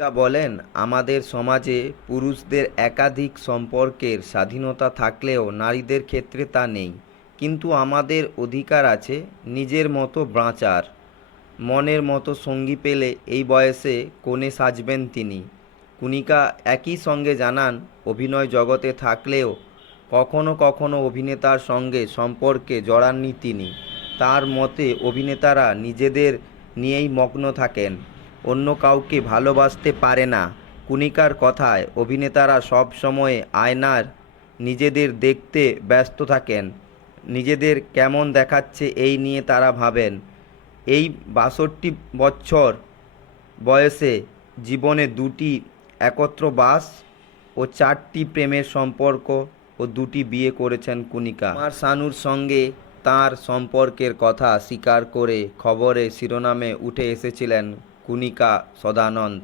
কা বলেন, আমাদের সমাজে পুরুষদের একাধিক সম্পর্কের স্বাধীনতা থাকলেও নারীদের ক্ষেত্রে তা নেই। কিন্তু আমাদের অধিকার আছে নিজের মতো বাঁচার। মনের মতো সঙ্গী পেলে এই বয়সে কনে সাজবেন তিনি। কুনিকা একই সঙ্গে জানান, অভিনয় জগতে থাকলেও কখনো কখনো অভিনেতার সঙ্গে সম্পর্কে জড়াননি তিনি। তার মতে অভিনেতারা নিজেদের নিয়েই মগ্ন থাকেন, অন্য কাউকে ভালোবাসতে পারে না। কুনিকার কথায়, অভিনেতারা সব সময় আয়নার নিজেদের দেখতে ব্যস্ত থাকেন, নিজেদের কেমন দেখাচ্ছে এই নিয়ে তারা ভাবেন। এই ৬২ বছর বয়সে জীবনে দুটি একত্র বাস ও ৪টি প্রেমের সম্পর্ক ও দুটি বিয়ে করেছেন কুনিকা। কুমার শানুর সঙ্গে তাঁর সম্পর্কের কথা স্বীকার করে খবরে শিরোনামে উঠে এসেছিলেন কুনিকা সদানন্দ।